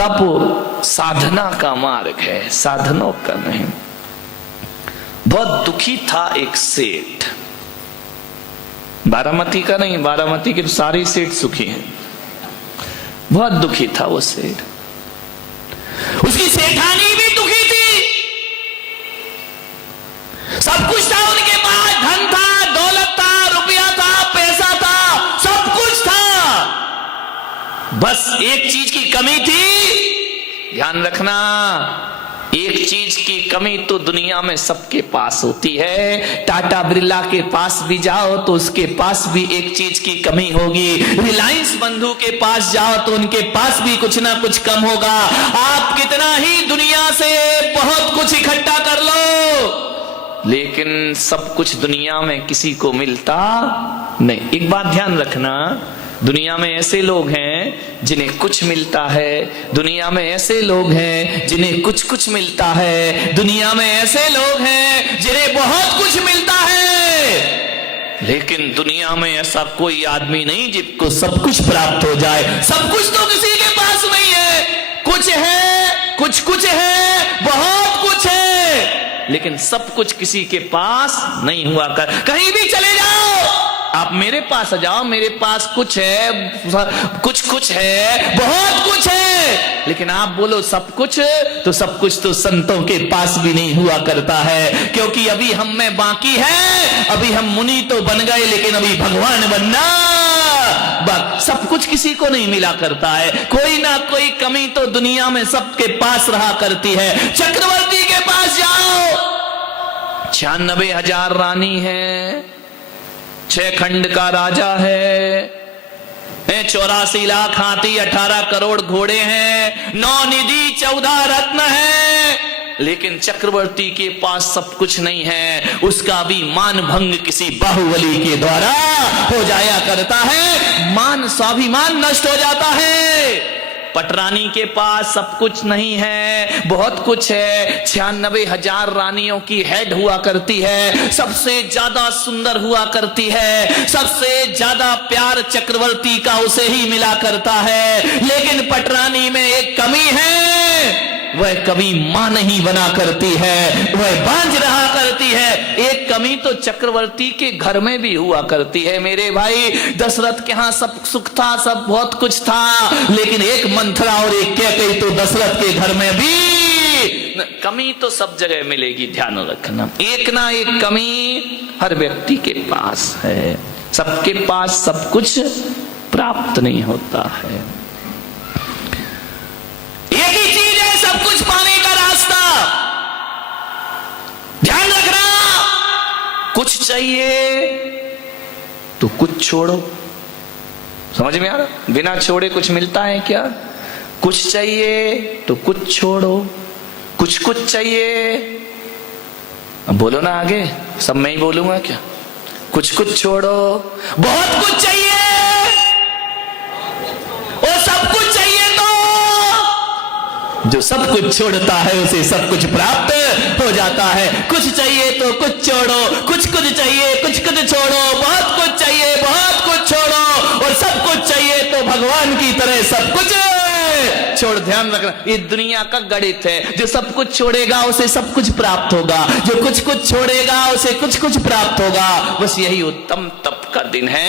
तप साधना का मार्ग है, साधनों का नहीं। बहुत दुखी था एक सेठ, बारामती का नहीं, बारामती के सारे सेठ सुखी हैं। बहुत दुखी था वो सेठ, उसकी सेठानी भी दुखी थी। सब कुछ था उनके पास, धन था, दौलत था, रुपया था, पैसा था, सब कुछ था, बस एक चीज की कमी थी। ध्यान रखना, एक चीज की कमी तो दुनिया में सबके पास होती है। टाटा बिरला के पास भी जाओ तो उसके पास भी एक चीज की कमी होगी। रिलायंस बंधु के पास जाओ तो उनके पास भी कुछ ना कुछ कम होगा। आप कितना ही दुनिया से बहुत कुछ इकट्ठा कर लो, लेकिन सब कुछ दुनिया में किसी को मिलता नहीं। एक बात ध्यान रखना, दुनिया में ऐसे लोग हैं जिन्हें कुछ मिलता है, दुनिया में ऐसे लोग हैं जिन्हें कुछ कुछ मिलता है, दुनिया में ऐसे लोग हैं जिन्हें बहुत कुछ मिलता है, लेकिन दुनिया में ऐसा कोई आदमी नहीं जिसको सब कुछ प्राप्त हो जाए। सब कुछ तो किसी के पास नहीं है, कुछ है, कुछ है, बहुत कुछ है, लेकिन सब कुछ किसी के पास नहीं हुआ कर। कहीं भी चले जाओ, आप मेरे पास आ जाओ, मेरे पास कुछ है, कुछ है, बहुत कुछ है, लेकिन आप बोलो सब कुछ, तो सब कुछ तो संतों के पास भी नहीं हुआ करता है। क्योंकि अभी हम में बाकी है, अभी हम मुनि तो बन गए, लेकिन अभी भगवान बनना सब कुछ किसी को नहीं मिला करता है। कोई ना कोई कमी तो दुनिया में सबके पास रहा करती है। चक्रवर्ती के पास जाओ, 96,000 रानी है, 6 खंड का राजा है, 84 लाख हाथी, 18 करोड़ घोड़े हैं, 9 निधि, 14 रत्न है, लेकिन चक्रवर्ती के पास सब कुछ नहीं है। उसका भी मान भंग किसी बाहुबली के द्वारा हो जाया करता है, मान स्वाभिमान नष्ट हो जाता है। पटरानी के पास सब कुछ नहीं है, बहुत कुछ है, 96,000 रानियों की हेड हुआ करती है, सबसे ज्यादा सुंदर हुआ करती है, सबसे ज्यादा प्यार चक्रवर्ती का उसे ही मिला करता है। लेकिन पटरानी में एक कमी है, वह कभी मां नहीं बना करती है, वह बांझ रहा करती है। एक कमी तो चक्रवर्ती के घर में भी हुआ करती है मेरे भाई। दशरथ के यहां सब सुख था, सब बहुत कुछ था, लेकिन एक मंथरा और एक कैकेयी तो दशरथ के घर में भी कमी तो सब जगह मिलेगी। ध्यान रखना, एक ना एक कमी हर व्यक्ति के पास है, सबके पास सब कुछ प्राप्त नहीं होता है। एक ही चीज है सब कुछ पाने का रास्ता। ध्यान रखना, कुछ चाहिए तो कुछ छोड़ो। समझ में आ रहा? बिना छोड़े कुछ मिलता है क्या? कुछ चाहिए तो कुछ छोड़ो, कुछ चाहिए। अब बोलो ना आगे, सब मैं ही बोलूंगा क्या? कुछ छोड़ो, बहुत कुछ चाहिए और सब कुछ चाहिए, जो सब कुछ छोड़ता है उसे सब कुछ प्राप्त हो जाता है। कुछ चाहिए तो कुछ छोड़ो, कुछ चाहिए, कुछ छोड़ो, बहुत कुछ चाहिए, बहुत कुछ छोड़ो, और सब कुछ चाहिए तो भगवान की तरह सब कुछ छोड़। ध्यान रखना, ये दुनिया का गणित है। जो सब कुछ छोड़ेगा उसे सब कुछ प्राप्त होगा, जो कुछ छोड़ेगा उसे कुछ प्राप्त होगा। बस यही उत्तम तप का दिन है।